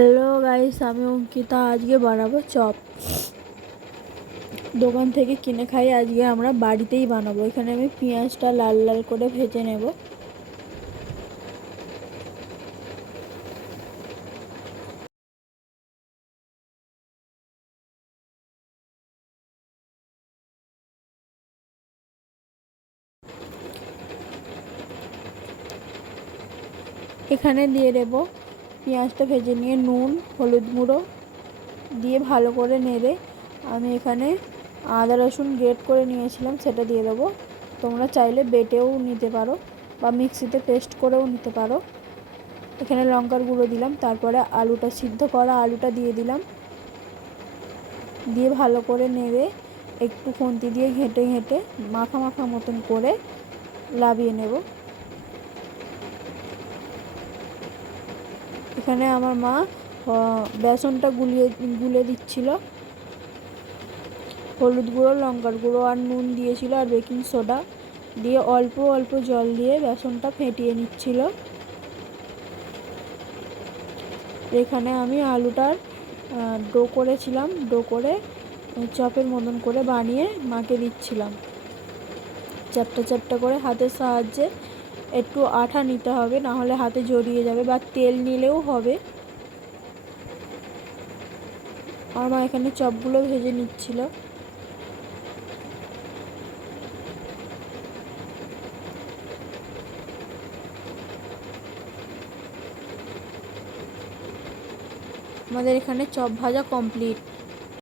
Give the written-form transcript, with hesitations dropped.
Hello guys, আমি অঙ্কিতা। আজকে বানাবো চপ। দোকান থেকে কিনে খাই, আজকে আমরা বাড়িতেই বানাবো। এখানে আমি পেঁয়াজটা লাল লাল করে ভেজে নেব। এখানে দিয়ে দেব পেঁয়াজটা ভেজে নিয়ে নুন, হলুদ গুঁড়ো দিয়ে ভালো করে নেড়ে আমি এখানে আদা রসুন গ্রেট করে নিয়েছিলাম, সেটা দিয়ে দেবো। তোমরা চাইলে বেটেও নিতে পারো বা মিক্সিতে পেস্ট করেও নিতে পারো। এখানে লঙ্কার গুঁড়ো দিলাম, তারপরে আলুটা সিদ্ধ করা আলুটা দিয়ে দিলাম। দিয়ে ভালো করে নেড়ে একটু খুন্তি দিয়ে ঘেঁটে ঘেঁটে মাখা মাখা মতন করে লাবিয়ে নেব। এখানে আমার মা বেসনটা গুলে দিচ্ছিল। হলুদ গুঁড়ো, লঙ্কার গুঁড়ো আর নুন দিয়েছিল আর বেকিং সোডা দিয়ে অল্প অল্প জল দিয়ে বেসনটা ফেটিয়ে নিচ্ছিল। এখানে আমি আলুটার ডো করেছিলাম, ডো করে চপের মতন করে বানিয়ে মাকে দিচ্ছিলাম। চ্যাপটা চ্যাপটা করে হাতের সাহায্যে একটু আঠা নিতে হবে, না হলে হাতে জড়িয়ে যাবে, বা তেল নিলেও হবে। আমার মা এখানে চপগুলো ভেজে নিচ্ছিল। আমাদের এখানে চপ ভাজা কমপ্লিট।